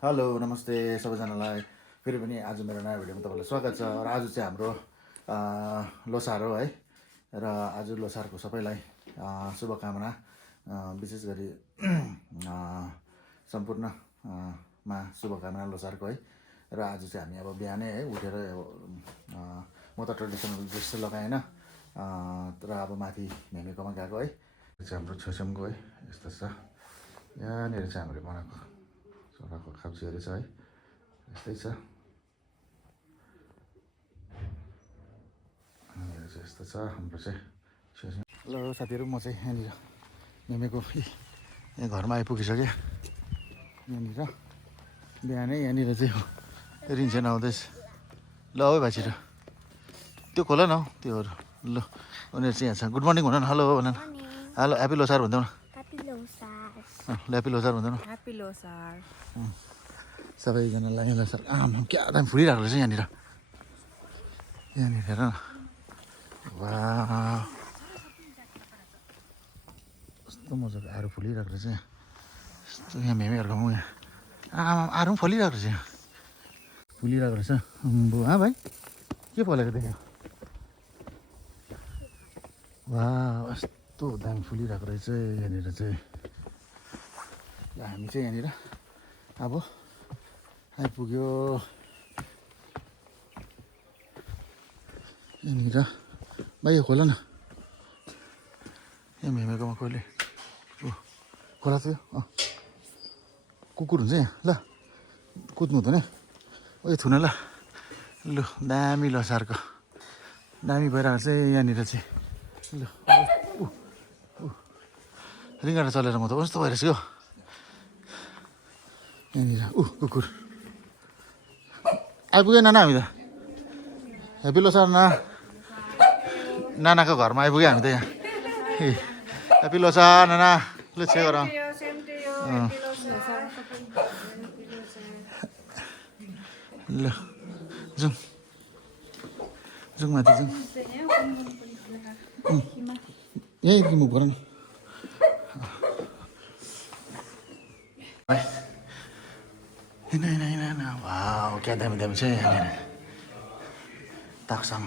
hello नमस्ते सबैजनालाई फेरि पनि आज मेरो नयाँ भिडियोमा तपाईँलाई स्वागत छ र आज चाहिँ हाम्रो लोसार हो है र आज लोसारको सबैलाई शुभकामना विशेष गरी सम्पूर्ण मा शुभकामना लोसारको है र आज चाहिँ हामी अब बिहानै है उठेर म त ट्रेडिसनल ड्रेस चाहिँ लगाएन तर अब माथि मेमेकोमा गएको है चाहिँ हाम्रो छेउछाउको है यस्तो छ यहाँनिर चाहिँ हामीले बनाएको चराको खाप्सीहरू छ है यस्तै छ यस्तो छ हाम्रो चाहिँ ल साथीहरू म चाहिँ यहाँनिर मेमेको यहाँ घरमा आइपुगिसकेँ यहाँनिर बिहानै यहाँनिर चाहिँ रिन्सेन आउँदैछ ल है भाइ छिटो त्यो खोल न हौ त्योहरू ल उनीहरू चाहिँ यहाँ छ गुड मर्निङ भन न हेलो भन न हेलो ह्याप्पी लोसार भन्दै न ह्याप्पी लोसार भन्दैन ह्याप्पी लोसार सबैजनालाई लोसार आमा क्या दामी फुलिरहेको रहेछ यहाँनिर हेर न वाह कस्तो मजाको आरू फुलिरहेको रहेछ यस्तो यहाँ मेमेहरूको यहाँ आमा आरू पनि फलिरहेको रहेछ यहाँ फुलिरहेको रहेछ अम्बो भाइ के फलेको देख्यो वाह यस्तो दामी फुलिरहेको रहेछ यहाँनिर चाहिँ हामी चाहिँ यहाँनिर अब आइपुग्यो यहाँनिर भाइ यो खोला न यहाँ मेमेकोमा कहिले खोला थियो कुकुर हुन्छ यहाँ ल कुद्नु हुँदैन ओ थुन ल लु दामी लोसारको दामी भइरहेको छ यहाँनिर चाहिँ ल रिङ्गाटा चलेर म त कस्तो भइरहेछ क्या यहाँनिर कुकुर आइपुग्यो नाना हामी त ह्याप्पी लोसार नानाको घरमा आइपुग्यो हामी त यहाँ ह्याप्पी लोसार नाना ल छे गर ल जाउँ जाउँ माथि जाउँ यहीँ किन्नु पऱ्यो नि हिँड वाह क्या दामी दामी छ यहाँनिर ताक्साङ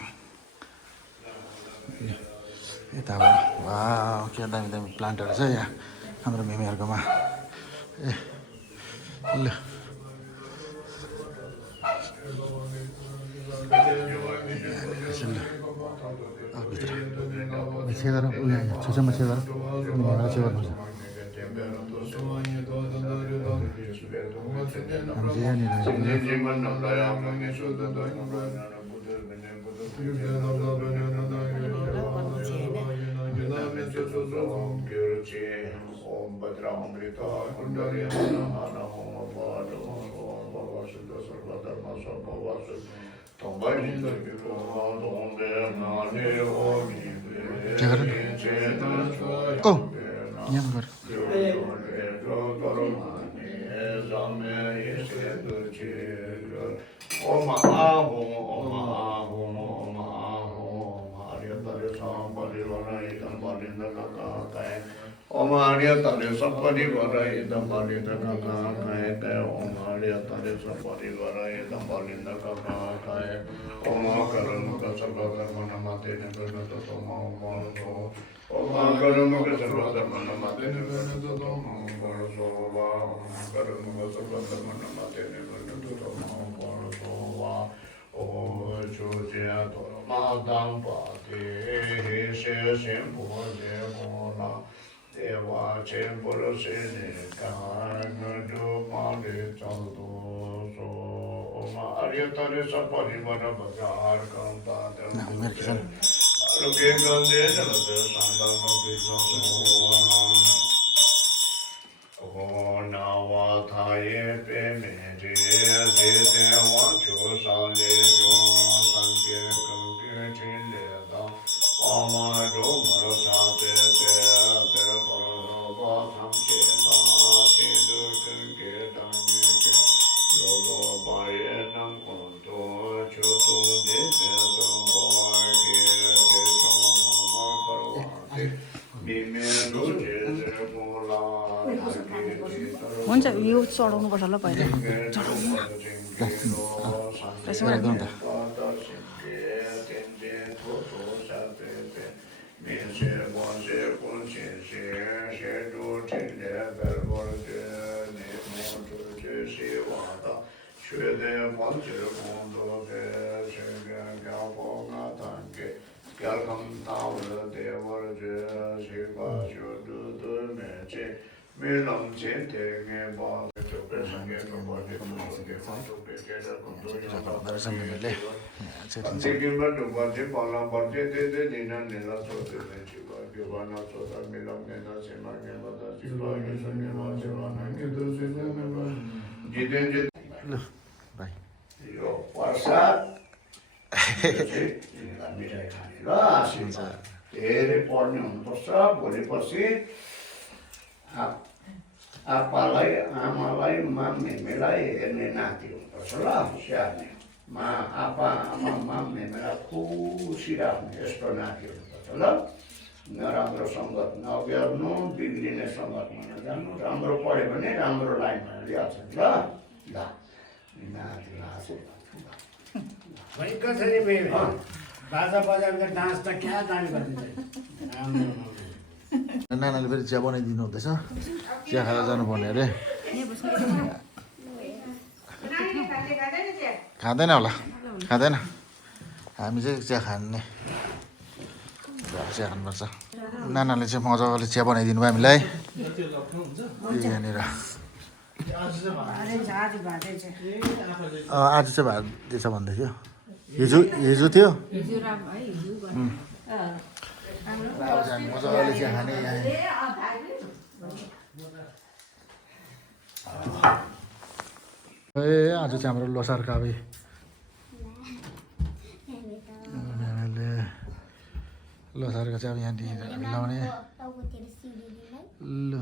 यताबाट वाह क्या दामी दामी प्लान्टहरू छ यहाँ हाम्रो मेमेहरूकोमा ए ल भित्र छे गर उयो छेउछाउमा छे गर छे गर्नुहुन्छ यहाँ गर Om Arya Tare Sapari Varayita Balinda Kaka Kaya Om Arya Tare Sapari Varayita Balinda Kaka Kaya Om Akaramuka Sarvadharmana Matene Vernata Toma Om Akaramuka Sarvadharmana Matene Vernata Toma Om Akaramuka Sarvadharmana Matene Vernata Toma Om Chujya Torma Dampati Heshe Shempo Devona Deva Chembura Sini Kanadu Mali Chaldo So Oma Aryatare Sapari Vara Bajar Kanta Ruki Gandhi Navada Sandama Vidya Nawa Thaye Pe Meji Dede Wancho Sale Jo Sanke Kanke Chile Da Oma Do Mara Sate Te हुन्छ हुन्छ यो चढाउनु पर्छ ल पहिला ल भाइ धेरै पढ्ने हुनुपर्छ भोलिपर्सि आप्पालाई आमालाई मेमेलाई हेर्ने नाति हुनुपर्छ ल स्याहार्ने आप्पा आमा मेमेलाई खुसी राख्ने यस्तो नाति हुनुपर्छ ल नराम्रो सङ्गत नगर्नु बिग्रिने सङ्गतमा नजानु राम्रो पढ्यो भने राम्रो लाइनमा ल्याउँछ ल ल नाति बाजा बजाएर डान्स त क्या दामी गरिदिन्छ नानाले फेरि चिया बनाइदिनु हुँदैछ चिया खाएर जानुपर्ने अरे खाँदैन होला खाँदैन हामी चाहिँ चिया खाने चिया खानुपर्छ नानाले चाहिँ मजाले चिया बनाइदिनु भयो हामीलाई यहाँनिर आज चाहिँ भात दिएछ भन्दै थियो हिजो थियो मजाले चिया खाने ए आज चाहिँ हाम्रो लोसार काबे लोसारको चाहिँ अब यहाँनिर लाउने ल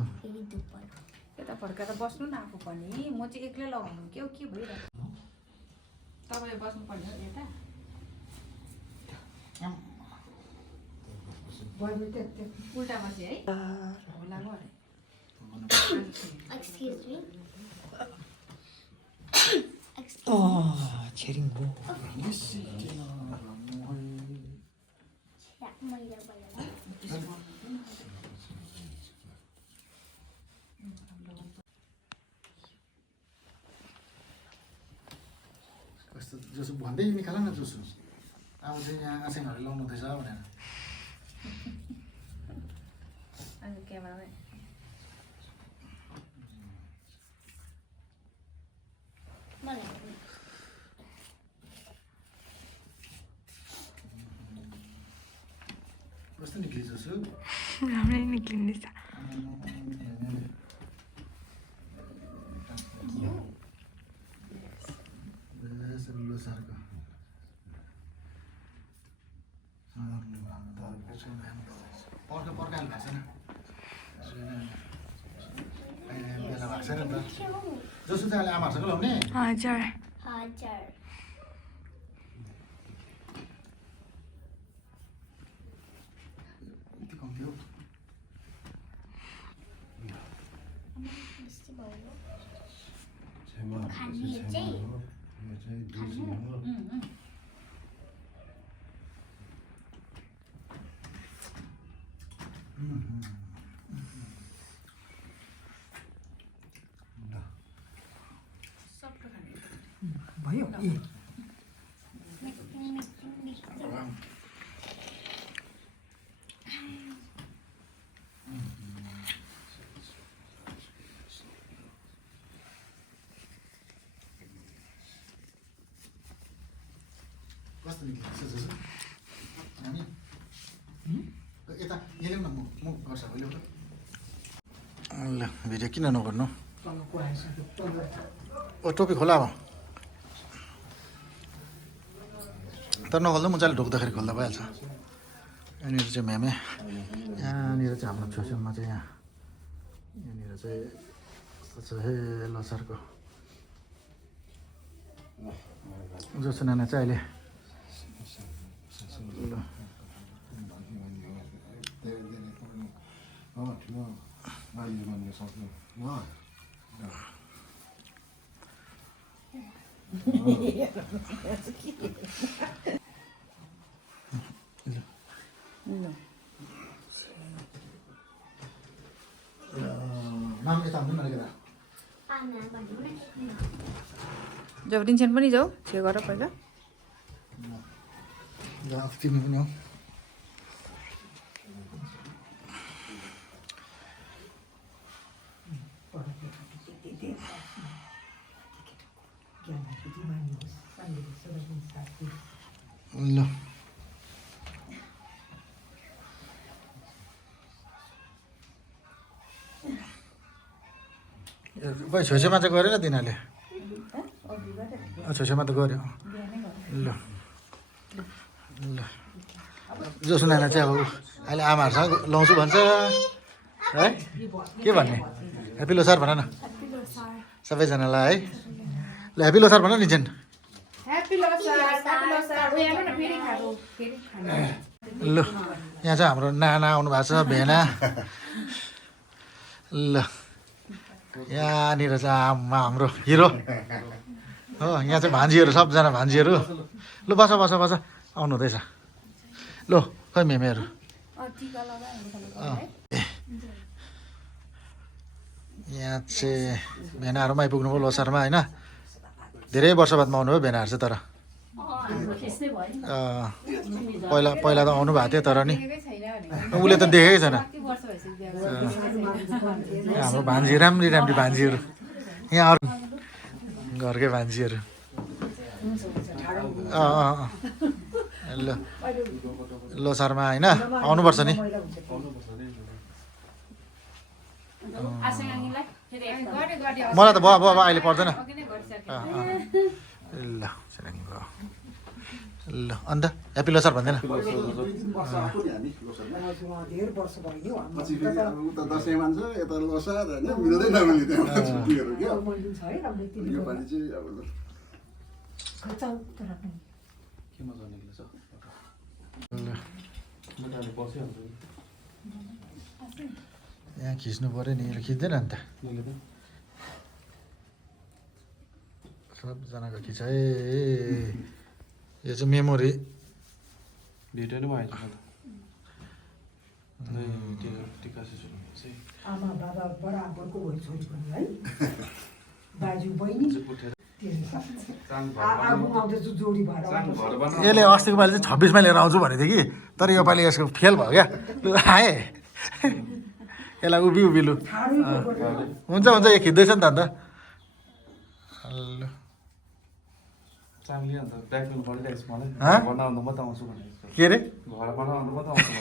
यता फर्केर बस्नु न आफू पनि म चाहिँ एक्लै लगाउनु के भइरहेको तपाईँ बस्नु पर्ने हो यता उल्टा बस्यो है होला गरे जोसु भन्दै निकाल न जोसु अब चाहिँ यहाँ आसेङहरू लाउनु हुँदैछ भनेर क्यामेरामै कस्तो निक्ली जोसु राम्रै निक्लिँदैछ लोसारको पर्खाइहाल्नु भएको छैन बेला भएको छैन नि त जसो चाहिँ अहिले आमाहरूसँग लाउने हजुर यति कम्ती हो भयो कस्तो निक्लिन्छ जसो हामी यता यहाँ ल्याउन म गर्छ ल्याउ त ल भिडियो किन नगर्नु ओ टोपी खोला अब तर नखोल्दा मजाले ढोक्दाखेरि खोल्दा भइहाल्छ यहाँनिर चाहिँ म्यामे यहाँनिर चाहिँ हाम्रो छेउछेउमा चाहिँ यहाँनिर चाहिँ कस्तो छ हे लसरको जस्तो नाना चाहिँ अहिले ठुलो गाडी सक्नु नाम यता हुन्छ नि अलिकता जाऊ रिन्सेन पनि जाऊ छे गर पहिला तिमी पनि हो ल भाइ छोसेमा चाहिँ गरेन तिनीहरूले छोसेमा त गऱ्यो ल ल जसो नाना चाहिँ अब अहिले आमाहरूसँग लाउँछु भन्छ है के भन्ने ह्याप्पी लोसार भन न सबैजनालाई है ल ह्याप्पी लोसार भन नि जेन ल यहाँ चाहिँ हाम्रो नाना आउनु भएको छ भेना ल यहाँनिर चाहिँ आमा हाम्रो हिरो हो यहाँ चाहिँ भान्जीहरू सबजना भान्जीहरू ल बस बस बस आउनु हुँदैछ ल खै मेमेहरू यहाँ चाहिँ भेनाहरूमा आइपुग्नु भयो लोसारमा होइन धेरै वर्ष बादमा आउनु भयो भेनाहरू चाहिँ तर पहिला पहिला त आउनु भएको थियो तर नि उसले त देखेकै छैन हाम्रो भान्जी राम्री राम्री भान्जीहरू यहाँ अरू घरकै भान्जीहरू ल लोसारमा होइन आउनुपर्छ नि मलाई त भयो भयो अहिले पर्दैन ल ल अन्त ह्याप्पी लोसार भन्दैन दसैँ मान्छ यता लोसार होइन मिल्दैन भने त्यहाँ छुट्टीहरू क्या योपालि चाहिँ अब यहाँ खिच्नु पऱ्यो नि खिच्दैन नि त सबजनाको खिचाइ यो चाहिँ मेमोरी भिडियो नै आएछ आमा बाबा बराबरको भयो छोरी पनि है दाजु बहिनी आगो आउँदैछु जोडी भएर यसले अस्तिको पालि चाहिँ 26मा लिएर आउँछु भनेको थियो कि तर यो पालि यसको फेल भयो क्या लु आएँ यसलाई उभि उभि लु हुन्छ हुन्छ यो खिच्दैछ नि त अन्त ल चाम्ली अन्त ब्याकग्राउन्ड गरिरहेको छु मलाई घरमा आउँदा म त आउँछु भनेको के अरे घरमा आउँदा म त आउँछु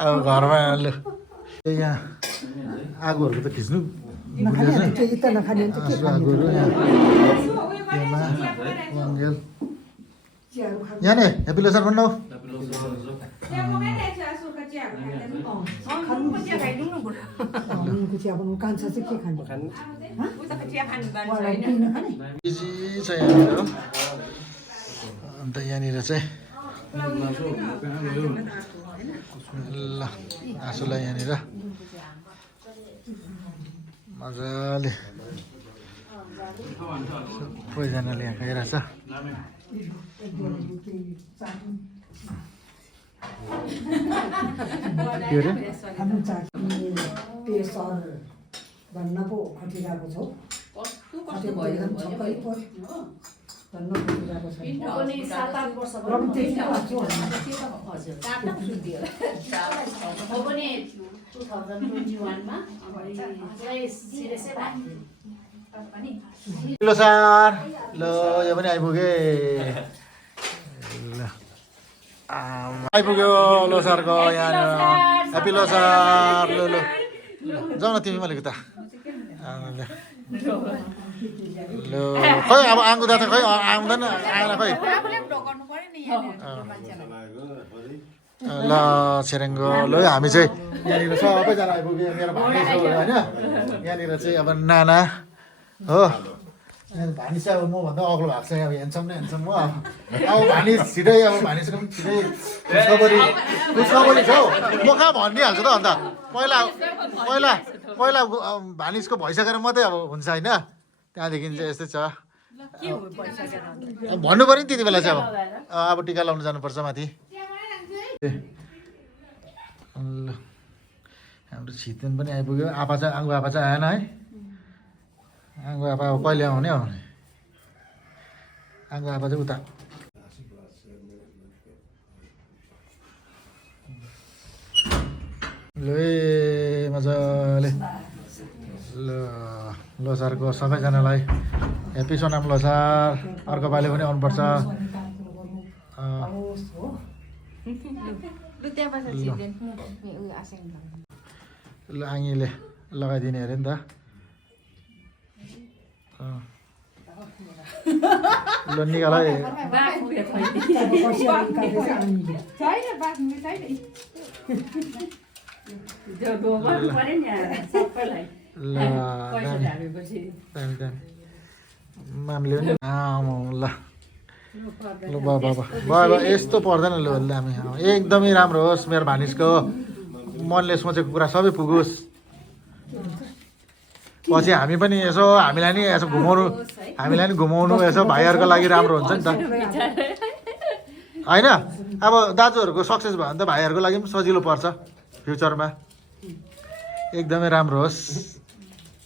अब घरमा ल यहाँ आगोहरू त खिच्नु आगोहरू यहाँ नै ह्याप्पी लोसार भन्नु कान्छा चाहिँ के खानु बिजी छ यहाँनिर हो अन्त यहाँनिर चाहिँ ल आँसुलाई यहाँनिर मजाले सबैजनाले यहाँ खाइरहेछ के अरे पेसर भन्न पो खटिरहेको छौ लोसार ल यो पनि आइपुगे ल आइपुग्यो लोसारको यहाँनिर ह्याप्पी लोसार ल ल जाऊ न तिमी अलिकता ल खै अब आङ्गुदा त खै आउँदैन आएन खै ल छेरेङ्गो ल हामी चाहिँ यहाँनिर सबैजना आइपुग्यो मेरो भाइ छ होइन यहाँनिर चाहिँ अब नाना हो भानिस चाहिँ अब मभन्दा अग्लो भएको छ अब हेन्छौँ न हेन्छौँ हो अब भानिस छिटै अब भानिसको पनि छिटै खुसखबरी छ हौ म कहाँ भनिदिइहाल्छु त अन्त पहिला पहिला पहिला भानिसको भइसकेर मात्रै अब हुन्छ होइन त्यहाँदेखि चाहिँ यस्तै छ के हो भइसकेर अन्त भन्नु पऱ्यो नि त्यति बेला चाहिँ अब टिका लाउनु जानुपर्छ माथि ल हाम्रो छितेन पनि आइपुग्यो आपा चाहिँ आङ्गो आपा चाहिँ आएन है आङ्गो आपा अब कहिले आउने आउने आङ्गो आपा चाहिँ उता ल मजाले ल लोसारको सबैजनालाई ह्याप्पी सोनाम लोसार अर्को पालि पनि आउनुपर्छ होस् हो लु त्यहाँ बसेर छिर्दैन उयो आसेङ ल आङीले लगाइदिने अरे नि त ल निकाल है छैन बाँच्नु छैन जो गर्नु पर्यो नि सबैलाई ल दामी दामी मामले पनि ल ल बाबा बाबा यस्तो पर्दैन ल दामी एकदमै राम्रो होस् मेरो भानिजको मनले सोचेको कुरा सबै पुगोस् पछि हामी पनि यसो हामीलाई नि यसो घुमाउनु हामीलाई नि घुमाउनु यसो भाइहरूको लागि राम्रो हुन्छ नि त होइन अब दाजुहरूको सक्सेस भयो भने त भाइहरूको लागि पनि सजिलो पर्छ फ्युचरमा एकदमै राम्रो होस्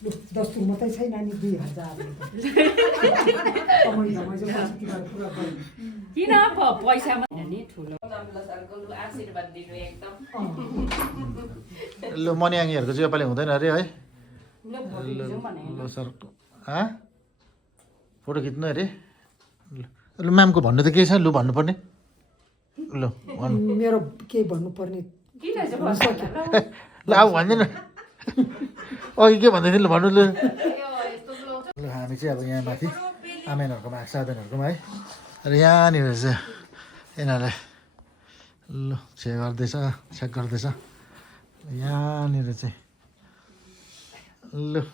दस्तुर मात्रै छैन नि 2000 किन पैसामा नि ठुलो आशीर्वाद दिनु एकदम ल मनियाङीहरूको चाहिँ योपालि हुँदैन अरे है ल सर फोटो खिच्नु अरे ल म्यामको भन्नु त केही छ लु भन्नुपर्ने ल भन्नु मेरो के भन्नुपर्ने किन चाहिँ ल अब भन्दैन अघि के भन्दै थियो ल भन्नु ल ल हामी चाहिँ अब यहाँ माथि आमेनहरूकोमा साधनहरूकोमा है र यहाँनिर चाहिँ यिनीहरूले ल चेक गर्दैछ यहाँनिर चाहिँ ल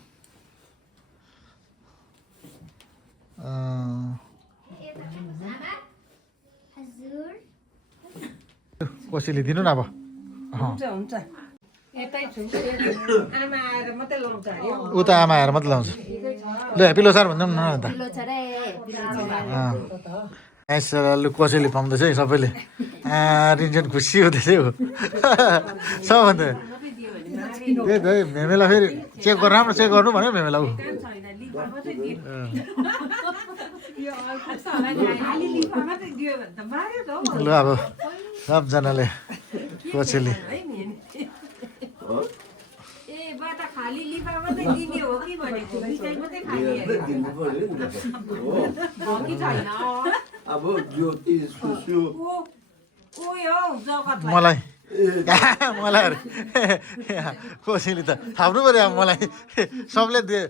कसैले दिनु न अब हुन्छ हुन्छ यतै छु आमा आएर मात्रै लाउँछ अरे उता आमा आएर मात्रै लाउँछ ल ह्याप्पी लोसार भनौँ न अन्त लु कसैले पाउँदैछ है सबैले रिन्जन खुसी हुँदैछ हो सबभन्दा त्यही त है मेमेलाई फेरि चेक गर राम्रो चेक गर्नु भन्यो मेमेलाई ऊ ल अब सबजनाले कसैले खाली लिफा मात्रै दिने हो कि भनेको मिठाई मात्रै खाने कि छैन अब ज्योति सुसु उयो जगत मलाई मलाई कसैले त थाप्नु पऱ्यो अब मलाई सबले दिए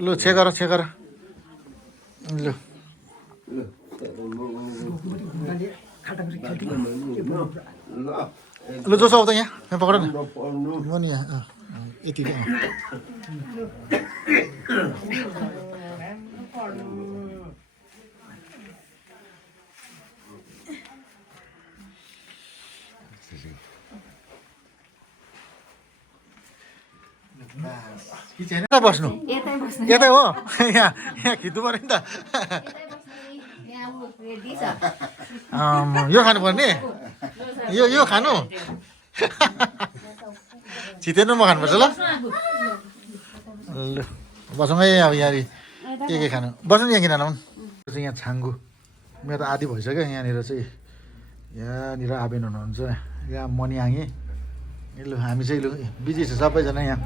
लु चेक गर लु लु जोसो आउँदा यहाँ पक्र न म नि यहाँ यति यता बस्नु यतै हो यहाँ खिच्नु पऱ्यो नि त यो खानुपर्ने यो खानु छितेन म खानुपर्छ ल ल बसौँ है अब यहाँ के खानु बस्नु यहाँ किन नहुन् यहाँ छाङ्गु मेरो त आधी भइसक्यो यहाँनिर चाहिँ यहाँनिर आबेन हुनुहुन्छ यहाँ मनियाङे ल हामी चाहिँ लु बिजी छ सबैजना यहाँ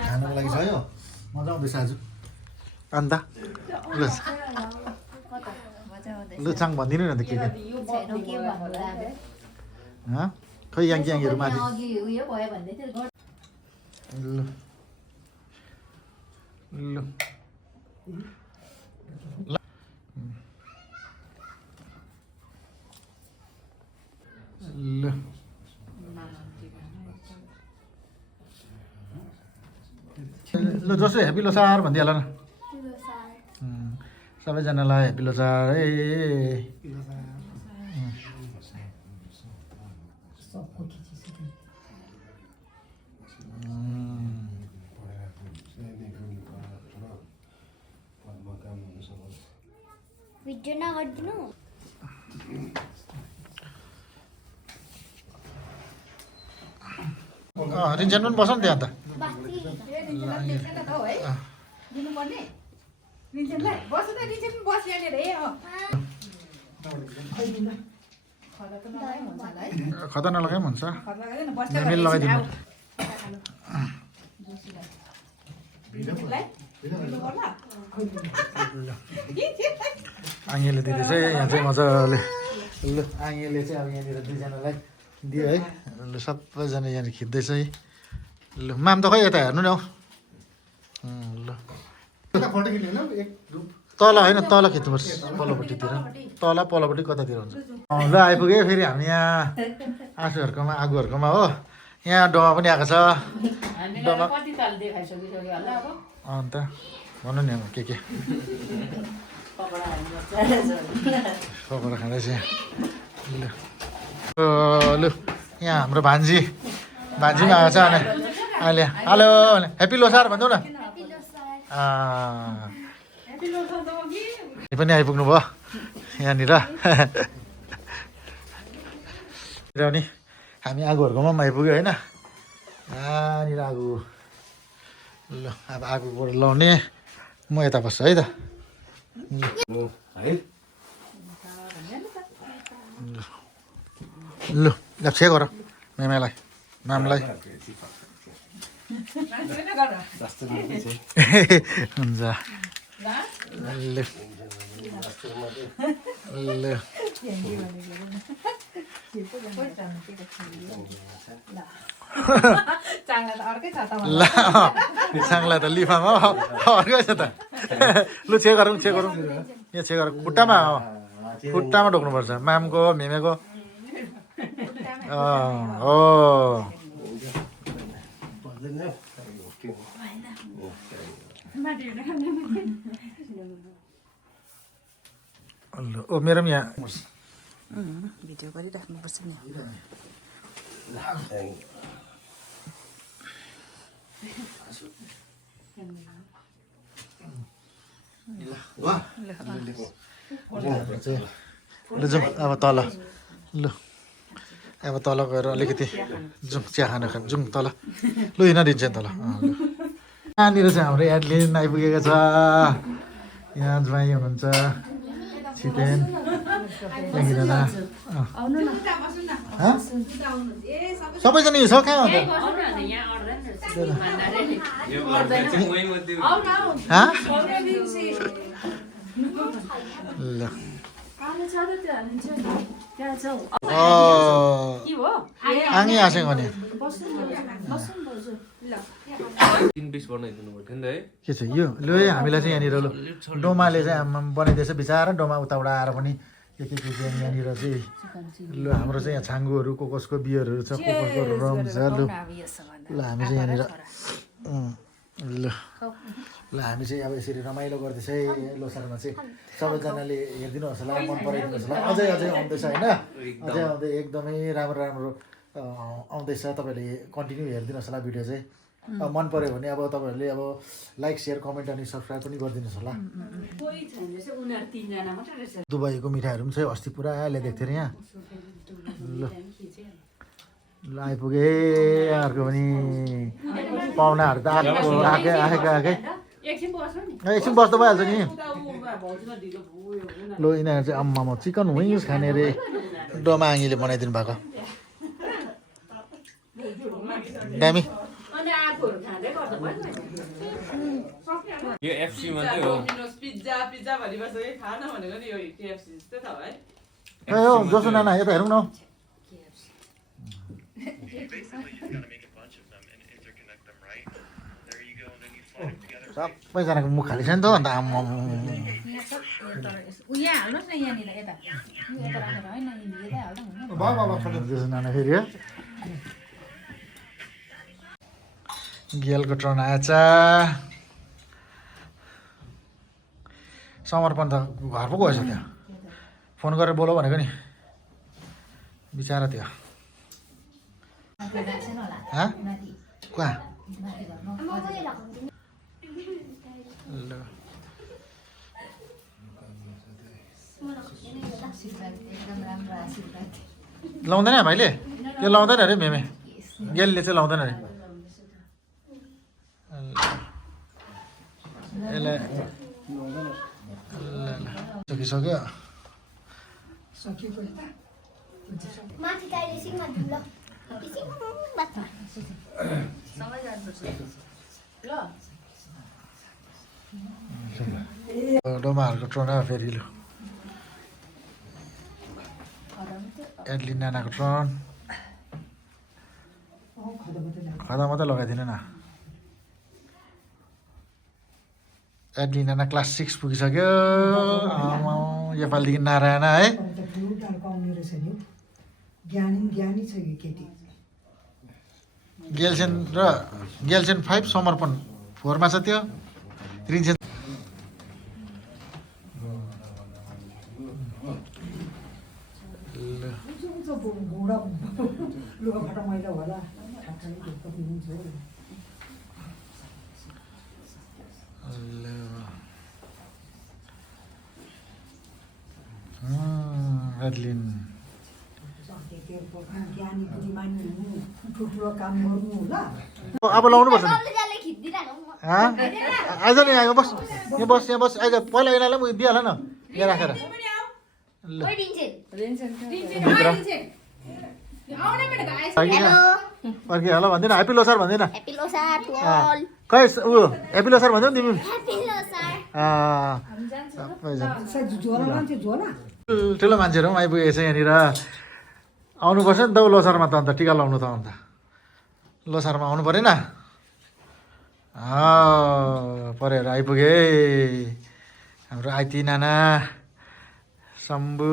खानुको लागि छ यो मजा आउँदैछ आज अन्त ल लु चाङ भनिदिनु न त के खै याङहरू माथि ल ल ल ल जसो ह्याप्पी लोसार भनिदिइहाल न सबैजनालाई ह्याप्पी लोसार है सबको खिचिसक्यो भिडियो नगरिदिनु रिन्जेन पनि बस न त्यहाँ त दिनुपर्ने रिन्जेनलाई बस त रिन्जेन पनि बस यहाँनिर खदा त नलागे हुन्छ होला है खदा नलगाए पनि हुन्छ खदा लगादैन बस मेल लगाइदिनु आङ्गेले दिँदैछ यहाँ चाहिँ मजाले ल आङ्गेले चाहिँ अब यहाँनिर दुईजनालाई दियो है ल सबैजना यहाँनिर खिच्दैछ है ल माम त खै यता हेर्नु न हौ ल तल होइन तल खिच्नुपर्छ पल्लोपट्टितिर तल पल्लोपट्टि कतातिर हुन्छ ल आइपुग्यो फेरि हामी यहाँ आँसुहरूकोमा आगोहरूकोमा हो यहाँ डोमा पनि आएको छ डोमा अन्त भन्नु नि अब के पकौडा खाँदैछ ल लु यहाँ हाम्रो भान्जी पनि आएको छ अनि अहिले हेलो ह्याप्पी लोसार भन्दौ न पनि आइपुग्नु भयो यहाँनिर नि हामी आगोहरूकोमा पनि आइपुग्यो होइन यहाँनिर आगो ल अब आगोबाट लाउने म यता बस्छु है त ल छे गर मेमेलाई मामलाई हुन्छ ल ल चाङ्ला त लिफामा अर्कै छ त लु छे गरौँ यहाँ छे गरौँ खुट्टामा ढोक्नुपर्छ मामको मेमेको हो ओ मेरो पनि यहाँ भिडियो गरिराख्नुपर्छ नि ल जाउँ अब तल ल अब तल गएर अलिकति जाउँ चिया खान जाउँ तल लु हिँड दिन्छ नि तल यहाँनिर चाहिँ हाम्रो एडलिन आइपुगेको छ यहाँ ज्वाइँ हुनुहुन्छ छिटेन सबैजना यो छ कहाँ ल आङी आसेको नि के छ यो लु है हामीलाई चाहिँ यहाँनिर लु डोमाले चाहिँ बनाइदिएछ बिचरा डोमा उताबाट आएर पनि के यहाँनिर चाहिँ लु हाम्रो चाहिँ यहाँ छाङ्गुहरू कोकसको बियरहरू छ कोकसको रम छ लु ल हामी चाहिँ यहाँनिर ल हामी चाहिँ अब यसरी रमाइलो गर्दैछ है लोसारमा चाहिँ सबैजनाले हेरिदिनुहोस् होला मन पराइदिनुहोस् होला अझै आउँदैछ होइन अझै आउँदै एकदमै राम्रो आउँदैछ तपाईँहरूले कन्टिन्यू हेरिदिनुहोस् होला भिडियो चाहिँ मन पऱ्यो भने अब तपाईँहरूले अब लाइक सेयर कमेन्ट अनि सब्सक्राइब पनि गरिदिनुहोस् होला दुबईको मिठाईहरू पनि छ अस्ति पुरा ल्याइदिएको थियो अरे यहाँ ल आइपुगे अर्को पनि पाहुनाहरू त आएकै एकछिन बस्दा भइहाल्छ नि ल यिनीहरू चाहिँ आम्मामा चिकन विङ्स खाने अरे डोमाङीले बनाइदिनु भएको दामी यो एफसी मात्रै हो पिज्जा भनिबसके खान भनेको नि यो केएफसी जस्तै त है ए हो जसो नाना यता हेरौँ न सबैजनाको मुख खाली छ नि त अन्त आम्मा यहाँ हाल्नुहोस् न यहाँनिर यता राखेर होइन यतै हाल्दा जसो नाना फेरि हो गेलको ट्रन आएछ समर्पण त घर पो गएछ त्यहाँ फोन गरेर बोलाऊ भनेको नि बिचरा त्यो कहाँ ल लाउँदैन भाइले यो लाउँदैन अरे मेमे गेलले चाहिँ लाउँदैन अरे यसलाई सकिसक्यो सकिएको यता माथि टाइले सिङमा धुल एकछिन मात्र डोमाहरूको ट्रन फेरि लु एडलिन नानाको ट्रन खदा मात्रै लगाइदिनु न एडलिन नाना क्लास 6 पुगिसक्यो योपालिदेखि नारायण है ज्ञानी छ यो केटी गेलसेन 5 समर्पण 4 मा छ त्यो रिन्सेन घोडा लुगाफाटा मैला होला एडलिन ज्ञानी बुद्धिमानी हुनु ठुल्ठुलो काम गर्नु होला अब लाउनुपर्छ आइज नि यहाँ बस यहाँ बस आइज पहिला यिनीहरूलाई म दिइहाल न यहाँ राखेर फर्कियो होला भन्दैन ह्याप्पी लोसार भन्दैन खै ऊ ह्याप्पी लोसार भन्दै तिमी ठुलो मान्छेहरू पनि आइपुगेको छ यहाँनिर आउनुपर्छ नि त लोसारमा त अन्त टिका लाउनु त अन्त लोसारमा आउनु परेन परेर आइपुगे हाम्रो आइती नाना शम्भु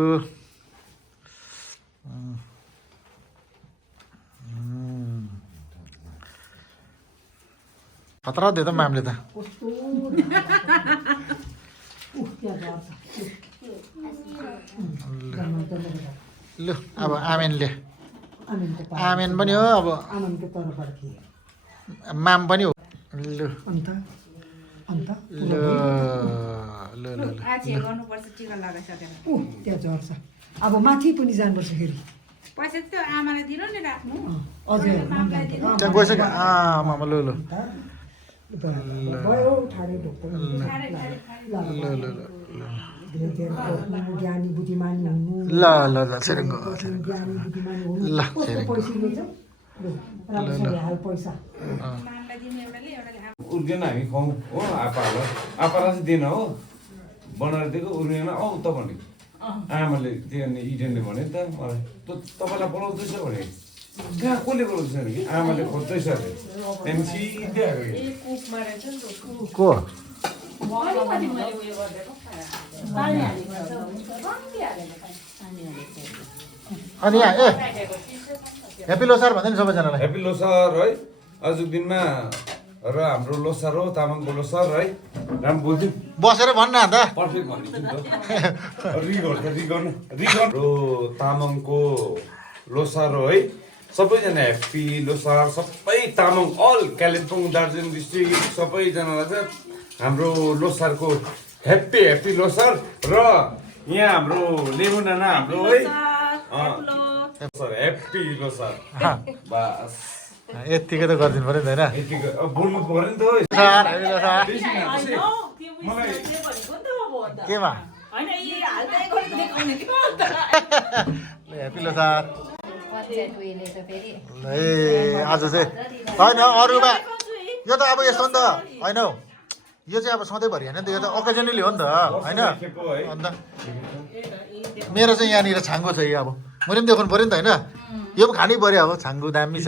खतरा दियो त म्यामले त लु अब आमेनले आमेन पनि हो अब माम पनि हो लु ल ल ल गर्नुपर्छ टिका लगाइसकेर त्यहाँ झर्छ अब माथि पनि जानुपर्छ फेरि पैसा त आमालाई दिनु नि राख्नु अझै त्यहाँ गइसक्यो आमा लु लु भयो ठाडे ढोक्क ज्ञानी बुद्धिमानी हुनु ल ल ल सेरेङ्ग ज्ञानी बुद्धिमानी हुनु ल कस्तो पैसिलो छ राम्रोसँग हाल पैसा मामलाई दिनु एउटाले उर्गेन हामी खुवाउँ हो आपाहरूलाई आपालाई चाहिँ दिएन हो बनाएर दिएको उर्गेन आऊ त भने आमाले त्यो इडेनले भने नि त मलाई तपाईँलाई बोलाउँदैछ भने कहाँ कसले बोलाउँदैछ भने कि आमाले खोज्दैछ अरे त्यहाँदेखि सिधै आएको को अनि यहाँ ए ह्याप्पी लोसार भन्दै नि सबैजनालाई ह्याप्पी लोसार है आजको दिनमा र हाम्रो लोसार हो तामाङको लोसार है राम्रो बोल्थ्यौँ बसेर भन्न अन्त पर्फेक्ट भनिदिन्छु नि त रिगर्नु तामाङको लोसार हो है सबैजना ह्याप्पी लोसार सबै तामाङ अल कालिम्पोङ दार्जिलिङ डिस्ट्रिक्ट सबैजनालाई चाहिँ हाम्रो लोसारको ह्याप्पी लोसार र यहाँ हाम्रो लेबु नाना हाम्रो है ह्याप्पी लोसार बस यत्तिकै त गरिदिनु पऱ्यो नि त होइन यतिको बोल्नु पऱ्यो नि त मलाई केमा ह्याप्पी लोसार ए आज चाहिँ होइन अरूमा यो त अब यस्तो नि त होइन हौ यो चाहिँ अब सधैँभरि होइन नि त यो त ओकेजनली हो नि त होइन अन्त मेरो चाहिँ यहाँनिर छाङ्गो छ यो अब मैले पनि देखाउनु पऱ्यो नि त होइन यो पनि खानै पऱ्यो अब छाङ्गो दामी छ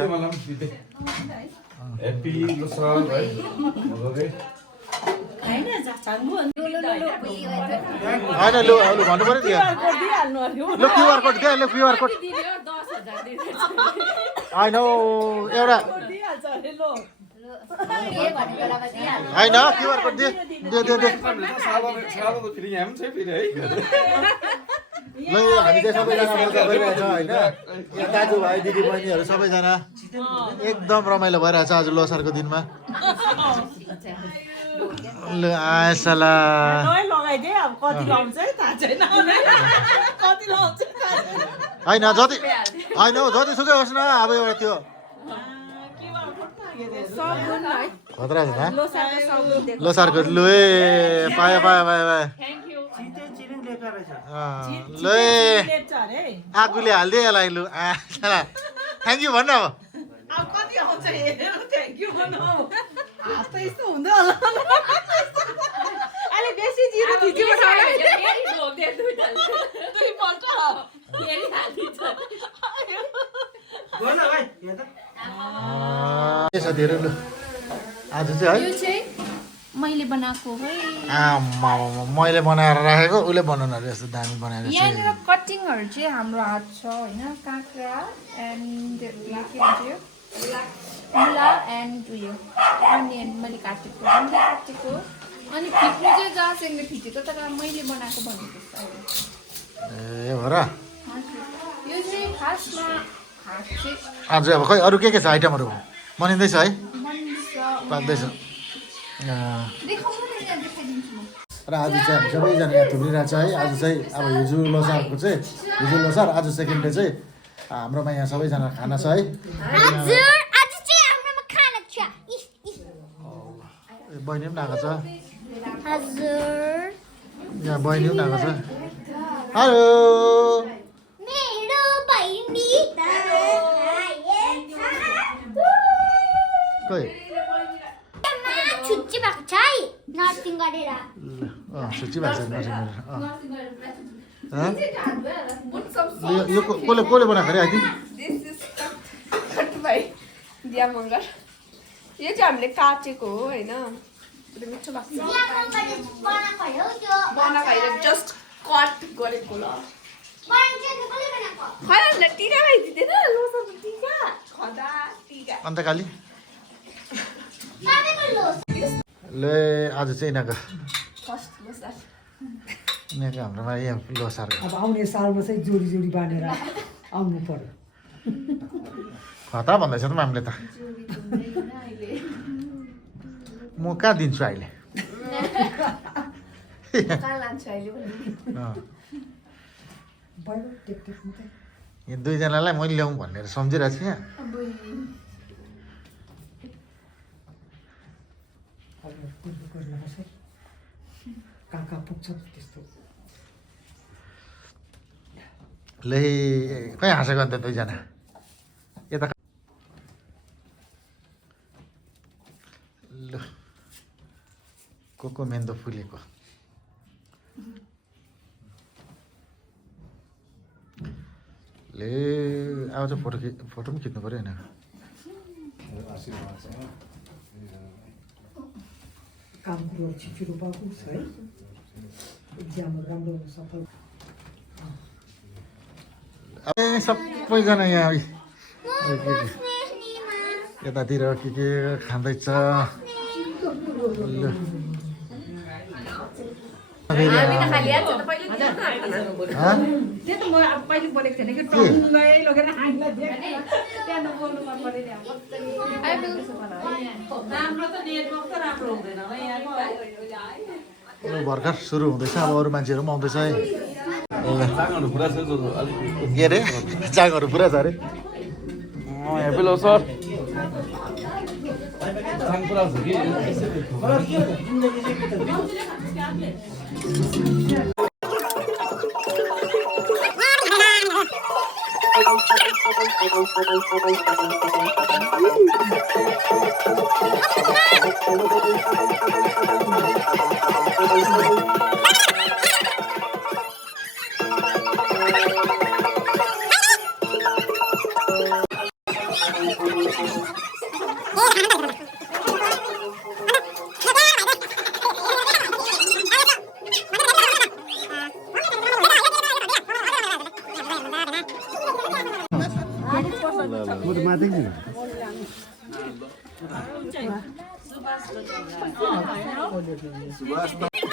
ह्याप्पी लोसार है होइन लु लु भन्नु पऱ्यो नि ल क्युआर कोड क्या ल क्युआर कोड होइन एउटा होइन क्युआर कोड दे ल हामी चाहिँ सबैजना मजा गरिरहेको छ होइन यहाँ दाजुभाइ दिदीबहिनीहरू सबैजना एकदम रमाइलो भइरहेको छ आज लोसारको दिनमा ल आएसला लगाइदिए अब कति आउँछ है थाहा छैन कति लाउँछ होइन जति होइन हौ जतिसुकै होस् न अब एउटा त्यो सगुन है खतरा छ त लोसारको सगुन दिएको लोसारको लु ए पायो थ्याङ्क यू चिते चिरिङ लेप्चा रहेछ लु ए लेप्छ अरे आगोले हालिदिए यसलाई लु थ्याङ्क यू भन्न अब अब कति आउँछ हेरेर थ्याङ्क यू भन्नु हात त यस्तो हुँदै होला अहिले बेसी जिरो थिच्यो दुईपल्ट फेरि हालिदिन्छ गर्नु भाइ यहाँ त साथीहरू लु आज चाहिँ है यो चाहिँ मैले बनाएको है मैले बनाएर राखेको उसले बनाउनु यस्तो दामी बनाएर यहाँनिर कटिङहरू चाहिँ हाम्रो हात छ होइन काँक्रा एन्ड के भन्छ यो मुला एन्ड उयो अनियन मैले काटेको अनि फिट्नु चाहिँ जहाँसँगले फिटेको तर मैले बनाएको भनेको ए हो र यो चाहिँ खासमा हात चाहिँ आज अब खै अरू के छ आइटमहरू बनिँदैछ है पाक्दैछ देखाउनु न यहाँ देखाइदिन्छु म र आज चाहिँ हामी सबैजना यहाँ थुप्रिरहेको छ है आज चाहिँ अब हिजो लोसारको चाहिँ हिजो लोसार आज सेकेन्ड डे चाहिँ हाम्रोमा यहाँ सबैजना खाना छ है हजुर आज चाहिँ हाम्रोमा खाना छ बहिनी पनि आएको छ हजुर यहाँ बहिनी पनि आएको छ हेलो मेरो बहिनी खोइ छुच्ची भएको छ है नर्सिङ गरेर सूची भएको छ यो कसले बनाएको अरे आई थिङ्क दिया मगर यो चाहिँ हामीले काटेको हो होइन मिठो लाग्छ बनाएको होइन जस्ट कट गरेको ल खै हामीलाई टिका लगाइदिँदैन लोसारको टिका खदा टिका अन्त खालि ले आज चाहिँ यिनीहरूको फर्स्ट लोसार यिनीहरूको हाम्रोमा यहाँ लोसार अब आउने सालमा चाहिँ जोडी जोडी बाँधेर आउनु पर्यो खतरा भन्दैछ त हामीले त म कहाँ दिन्छु अहिले कहाँ लान्छु अहिले पनि भयो टेक मात्रै यो दुईजनालाई मैले ल्याउँ भनेर सम्झिरहेको छु यहाँ अब पूर्व गर्नुपर्छ कहाँ कहाँ पुग्छ त्यस्तो ले खै हाँसेको अन्त दुईजना यता ल को मेन्दो फुलेको ले अब चाहिँ फोटो पनि खिच्नु पऱ्यो होइन काम कुरो छिटो पाउँछ है इक्जामहरू राम्रो सफल सबैजना यहाँ यतातिर के खाँदैछ त्यो त म अब पहिले बोलेको थिएन कि टङ्गै लगेर हामीलाई त्यहाँ नबोल्नु मन पऱ्यो नि राम्रो त नेटवर्क त राम्रो हुँदैन होला यहाँको भर्खर सुरु हुँदैछ अब अरू मान्छेहरू पनि आउँदैछ है चाङहरू पुरा छ के अरे चाङहरू पुरा छ अरे हेप्पी लो सर चाङ पुरा छ कि सुभाष